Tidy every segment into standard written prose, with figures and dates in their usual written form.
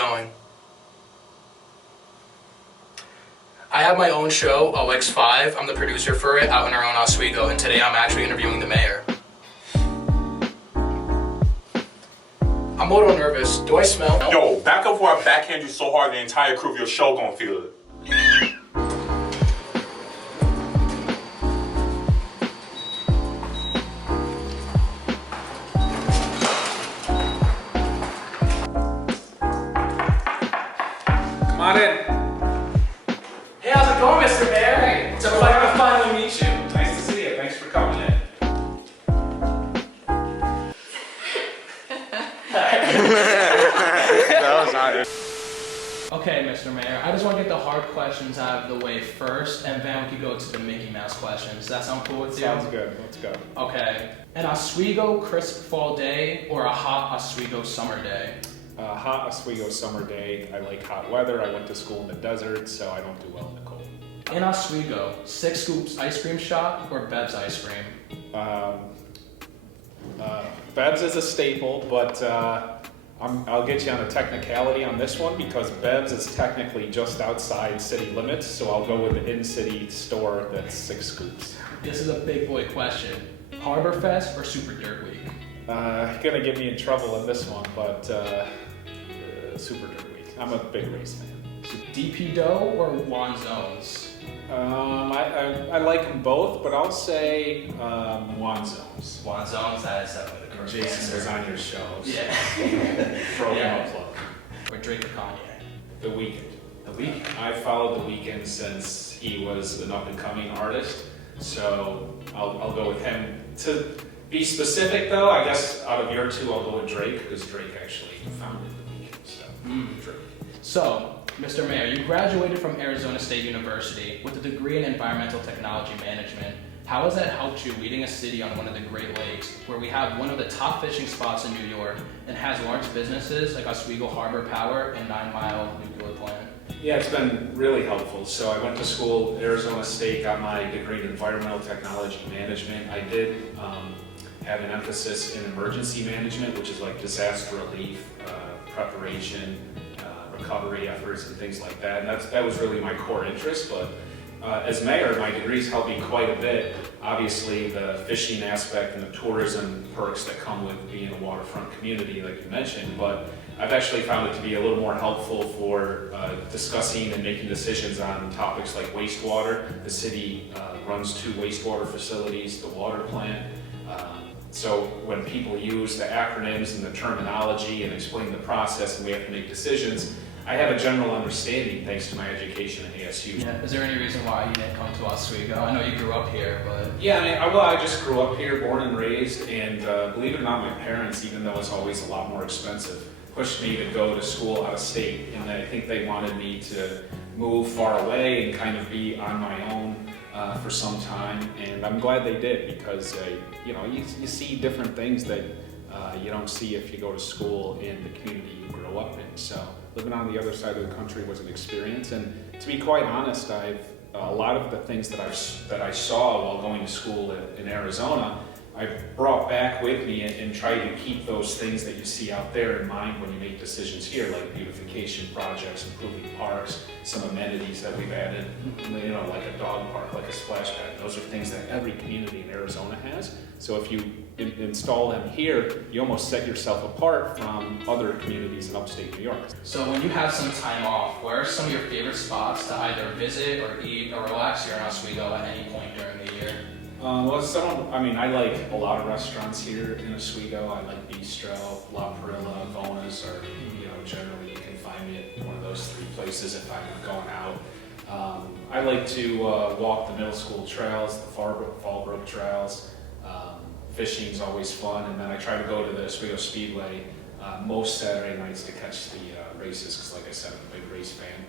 going. I have my own show, Ox5. I'm the producer for it out in Arron, Oswego, and today I'm actually interviewing the mayor. I'm a little nervous. Do I smell? Yo, back up before I backhand you so hard the entire crew of your show gonna feel it. Come on in. Hey, how's it going, Mr. Mayor? Hey, It's a pleasure to finally meet you. Nice to see you. Thanks for coming in. That was hard. Okay, Mr. Mayor, I just want to get the hard questions out of the way first, and then we can go to the Mickey Mouse questions. Does that sound cool with you? Sounds good. Let's go. Okay. An Oswego crisp fall day or a hot Oswego summer day? Hot Oswego summer day. I like hot weather. I went to school in the desert, so I don't do well in the cold. In Oswego, 6 Scoops ice cream shop or Bev's ice cream? Bev's is a staple, but I'll get you on a technicality on this one because Bev's is technically just outside city limits, so I'll go with the in-city store that's 6 Scoops. This is a big boy question. Harborfest or Super Dirt Week? Gonna get me in trouble in this one, but Super Dirt Week. I'm a big race fan. DP Dough or Juan Zones? I like them both, but I'll say Juan Zones. Juan Zones, that is definitely the correct Jason answer. was on your shows. Yeah. Throw Yeah. him a plug. Or Drake or Kanye? The Weeknd. The Week? I've followed The Weeknd since he was an up-and-coming artist, so I'll go with him. To be specific, though, I guess out of your two, I'll go with Drake, because Drake actually founded The Weeknd, so Drake. So, Mr. Mayor, you graduated from Arizona State University with a degree in environmental technology management. How has that helped you leading a city on one of the Great Lakes, where we have one of the top fishing spots in New York and has large businesses like Oswego Harbor Power and 9 Mile Nuclear Plant? Yeah, it's been really helpful. So I went to school at Arizona State, got my degree in environmental technology management. I did have an emphasis in emergency management, which is like disaster relief, preparation, recovery efforts and things like that. And that was really my core interest. But as mayor, my degrees helped me quite a bit. Obviously, the fishing aspect and the tourism perks that come with being a waterfront community, like you mentioned. But I've actually found it to be a little more helpful for discussing and making decisions on topics like wastewater. The city runs 2 wastewater facilities, the water plant. So when people use the acronyms and the terminology and explain the process and we have to make decisions, I have a general understanding thanks to my education at ASU. Yeah. Is there any reason why you didn't come to Oswego? I know you grew up here, but... Yeah, I mean, I just grew up here, born and raised, and believe it or not, my parents, even though it's always a lot more expensive, pushed me to go to school out of state, and I think they wanted me to move far away and kind of be on my own for some time, and I'm glad they did because you see different things that you don't see if you go to school in the community you grow up in. So living on the other side of the country was an experience, and to be quite honest, a lot of the things that I saw while going to school in Arizona, I brought back with me and tried to keep those things that you see out there in mind when you make decisions here, like beautification projects, improving parks, some amenities that we've added, like a dog park, like a splash pad. Those are things that every community in Arizona has. So if you install them here, you almost set yourself apart from other communities in upstate New York. So when you have some time off, where are some of your favorite spots to either visit or eat or relax here in Oswego at any point during the year? I like a lot of restaurants here in Oswego. I like Bistro, La Perilla, Vona's, or generally you can find me at one of those 3 places if I'm going out. I like to walk the middle school trails, the Fallbrook trails. Fishing's always fun, and then I try to go to the Oswego Speedway most Saturday nights to catch the races, because like I said, I'm a big race fan.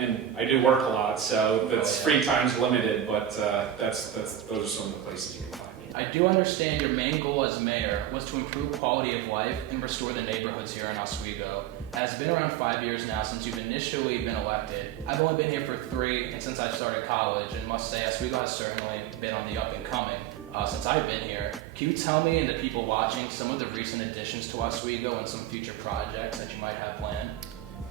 And I do work a lot, so free time's limited, but those are some of the places you can find me. I do understand your main goal as mayor was to improve quality of life and restore the neighborhoods here in Oswego. It has been around 5 years now since you've initially been elected. I've only been here for 3, and since I've started college, and must say Oswego has certainly been on the up and coming since I've been here. Can you tell me and the people watching some of the recent additions to Oswego and some future projects that you might have planned?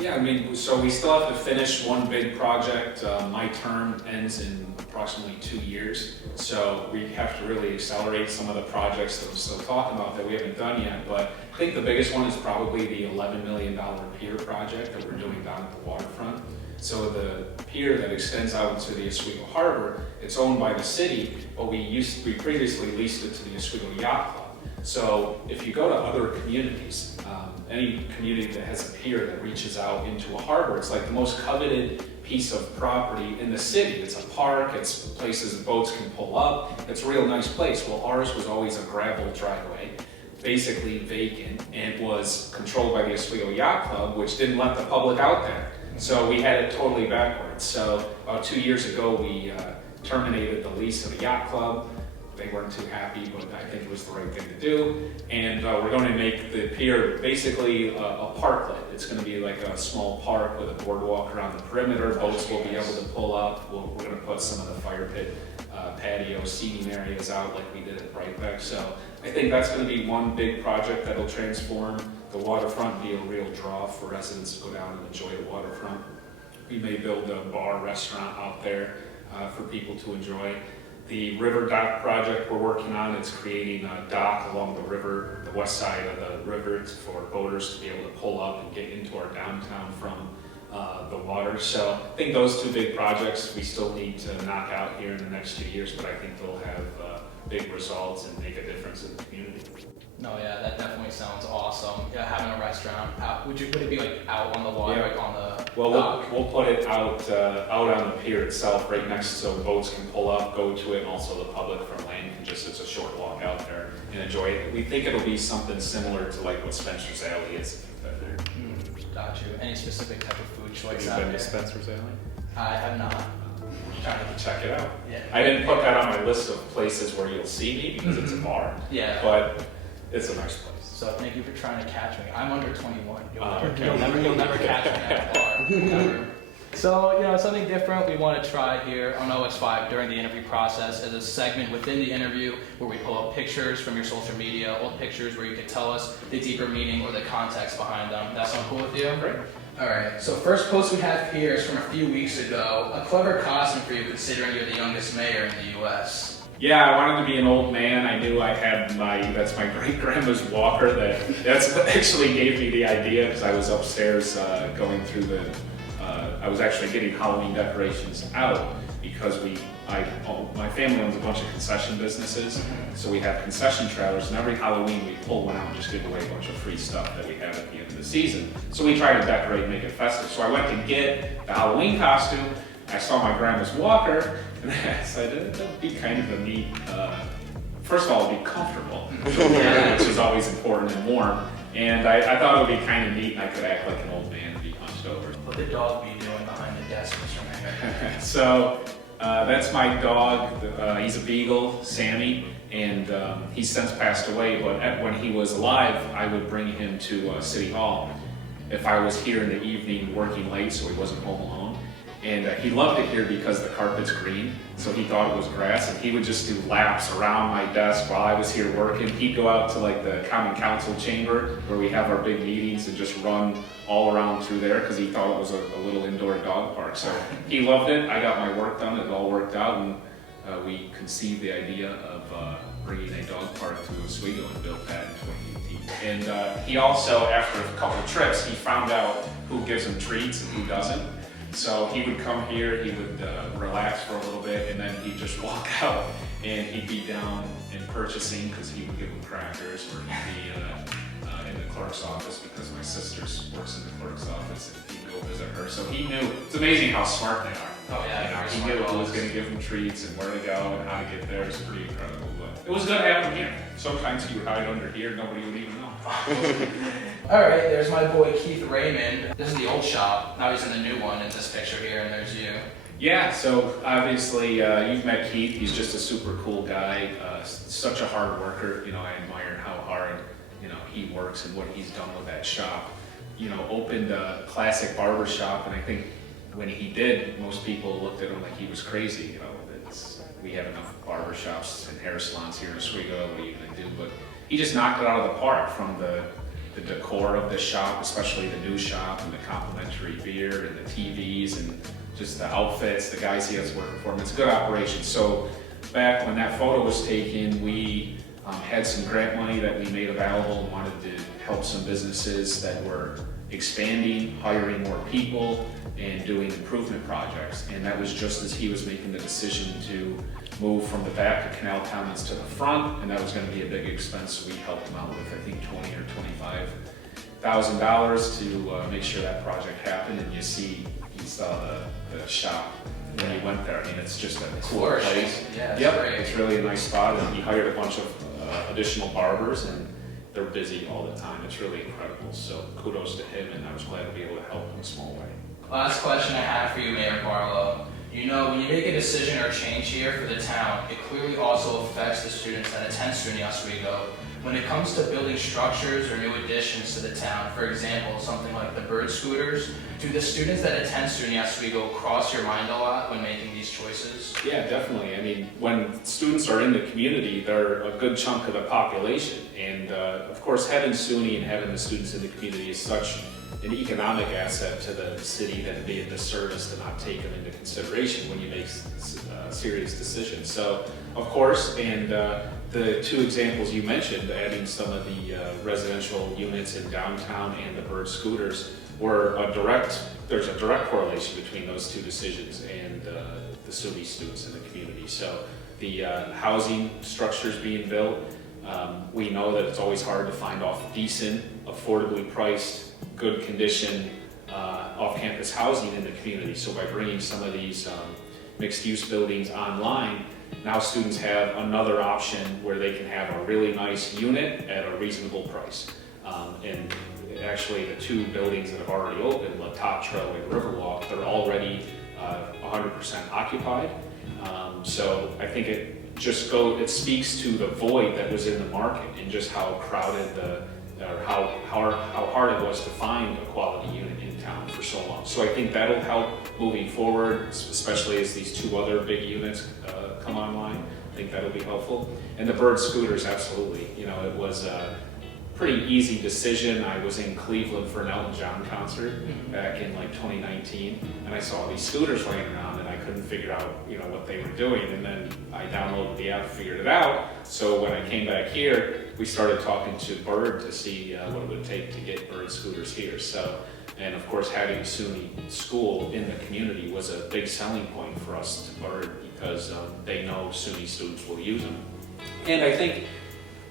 Yeah, I mean, so we still have to finish one big project. My term ends in approximately 2 years, so we have to really accelerate some of the projects that we're still talking about that we haven't done yet. But I think the biggest one is probably the $11 million pier project that we're doing down at the waterfront. So the pier that extends out into the Oswego Harbor, it's owned by the city, but we previously leased it to the Oswego Yacht Club. So if you go to other communities, any community that has a pier that reaches out into a harbor, it's like the most coveted piece of property in the city. It's a park, it's places that boats can pull up, it's a real nice place. Well, ours was always a gravel driveway, basically vacant, and was controlled by the Oswego Yacht Club, which didn't let the public out there. So we had it totally backwards. So about 2 years ago, we terminated the lease of the yacht club. They weren't too happy, but I think it was the right thing to do. And we're going to make the pier basically a parklet. It's going to be like a small park with a boardwalk around the perimeter. Boats will be able to pull up. We're going to put some of the fire pit patio seating areas out like we did at Brightback. So I think that's going to be one big project that will transform the waterfront, be a real draw for residents to go down and enjoy the waterfront. We may build a bar restaurant out there for people to enjoy. The river dock project we're working on, it's creating a dock along the river, the west side of the river, for boaters to be able to pull up and get into our downtown from the water. So I think those two big projects we still need to knock out here in the next 2 years, but I think they'll have big results and make a difference in the community. No, yeah, that definitely sounds awesome. Yeah, having a restaurant out, would it be like out on the water, Yeah. like on the Well, dock? we'll put it out on the pier itself, right next, so boats can pull up, go to it, and also the public from land can just, it's a short walk out there and enjoy it. We think it'll be something similar to like what Spencer's Alley is. Got you. Any specific type of food choice Have out you been there? to Spencer's Alley? I have not. Trying to check it out. Yeah. I didn't put that on my list of places where you'll see me because it's a bar, Yeah. but it's a nice place. So thank you for trying to catch me. I'm under 21. Okay. You'll never catch me at a bar. Never. So, something different we want to try here on Ox5 during the interview process is a segment within the interview where we pull up pictures from your social media, old pictures where you can tell us the deeper meaning or the context behind them. That sound cool with you? Great. Alright, so first post we have here is from a few weeks ago. A clever costume for you considering you're the youngest mayor in the US. Yeah, I wanted to be an old man. I knew I had that's my great grandma's walker. That's what actually gave me the idea, because I was upstairs going through I was actually getting Halloween decorations out because my family owns a bunch of concession businesses. So we have concession trailers, and every Halloween we pull one out and just give away a bunch of free stuff that we have at the end of the season. So we try to decorate and make it festive. So I went to get the Halloween costume. I saw my grandma's walker, and I decided that'd be kind of a neat, first of all, it'd be comfortable, which is always important, and warm. And I thought it would be kind of neat, and I could act like an old man and be hunched over. What the dog be doing behind the desk, Mr. Mayor? So that's my dog. He's a beagle, Sammy, and he's since passed away. But when he was alive, I would bring him to City Hall if I was here in the evening working late, so he wasn't home alone. And he loved it here because the carpet's green, so he thought it was grass, and he would just do laps around my desk while I was here working. He'd go out to like the common council chamber where we have our big meetings and just run all around through there because he thought it was a little indoor dog park. So he loved it. I got my work done. It all worked out, and we conceived the idea of bringing a dog park to Oswego and built that in 2018. And he also, after a couple of trips, he found out who gives him treats and who doesn't. So he would come here, he would relax for a little bit, and then he'd just walk out, and he'd be down in purchasing because he would give them crackers, or he'd be in the clerk's office because my sister works in the clerk's office, and he'd go visit her. So he knew, it's amazing how smart they are. Oh yeah, He knew who was going to give them treats and where to go and how to get there. It's pretty incredible, but it was good having him here. Sometimes he would hide under here, nobody would even know. Alright, there's my boy Keith Raymond. This is the old shop. Now he's in the new one in this picture here, and there's you. Yeah, so obviously you've met Keith. He's just a super cool guy, such a hard worker. I admire how hard he works and what he's done with that shop. Opened a classic barber shop, and I think when he did, most people looked at him like he was crazy. We have enough barber shops and hair salons here in Oswego. What are you gonna do? But he just knocked it out of the park, from the the decor of the shop, especially the new shop and the complimentary beer and the TVs and just the outfits, the guys he has working for him. It's a good operation. So back when that photo was taken, we had some grant money that we made available and wanted to help some businesses that were expanding, hiring more people, and doing improvement projects. And that was just as he was making the decision to move from the back of Canal Commons to the front, and that was going to be a big expense, so we helped him out with, I think, $20,000 or $25,000 to make sure that project happened. And you saw the shop when you went there. I mean, it's just a cool place. Yeah, yep, great. it's really a nice spot, and he hired a bunch of additional barbers, and they're busy all the time. It's really incredible. So kudos to him, and I was glad to be able to help in a small way. Last question I have for you, Mayor Barlow. You know, when you make a decision or change here for the town, it clearly also affects the students that attend SUNY Oswego. When it comes to building structures or new additions to the town, for example, something like the bird scooters, do the students that attend SUNY Oswego cross your mind a lot when making these choices? Yeah, definitely. I mean, when students are in the community, they're a good chunk of the population. And of course, having SUNY and having the students in the community is such an economic asset to the city that it'd be a disservice to not take them into consideration when you make serious decisions. So, of course, and the two examples you mentioned, adding some of the residential units in downtown and the bird scooters, there's a direct correlation between those two decisions and the SUNY students in the community. So the housing structures being built, we know that it's always hard to find decent, affordably priced, good condition off-campus housing in the community. So by bringing some of these mixed-use buildings online, now students have another option where they can have a really nice unit at a reasonable price. And actually the two buildings that have already opened, La Tatro and Riverwalk, they're already 100% occupied. So I think it speaks to the void that was in the market and just how crowded how hard it was to find a quality unit in town for so long. So I think that'll help moving forward, especially as these two other big units come online. I think that'll be helpful. And the bird scooters, absolutely. You know, it was a pretty easy decision. I was in Cleveland for an Elton John concert back in like 2019, and I saw these scooters laying around, and I couldn't figure out, what they were doing. And then I downloaded the app, figured it out. So when I came back here, we started talking to Bird to see what it would take to get bird scooters here. So, and of course, having a SUNY school in the community was a big selling point for us to Bird because they know SUNY students will use them. And I think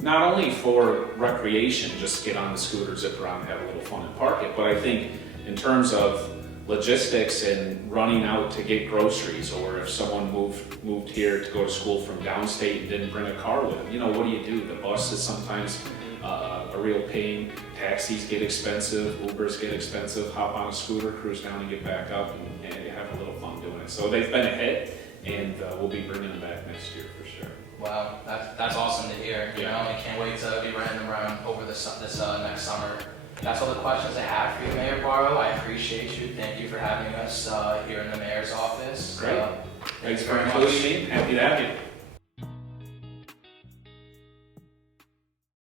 not only for recreation, just get on the scooter, zip around, have a little fun and park it, but I think in terms of logistics and running out to get groceries, or if someone moved here to go to school from downstate and didn't bring a car with them, what do? The bus is sometimes a real pain. Taxis get expensive, Ubers get expensive. Hop on a scooter, cruise down and get back up, and you have a little fun doing it. So they've been a hit, and we'll be bringing them back next year for sure. Wow, that's awesome to hear. I can't wait to be running them around over this next summer. That's all the questions I have for you, Mayor Barlow. I appreciate you. Thank you for having us here in the mayor's office. Great. Thanks for very including much. me. Happy to have you.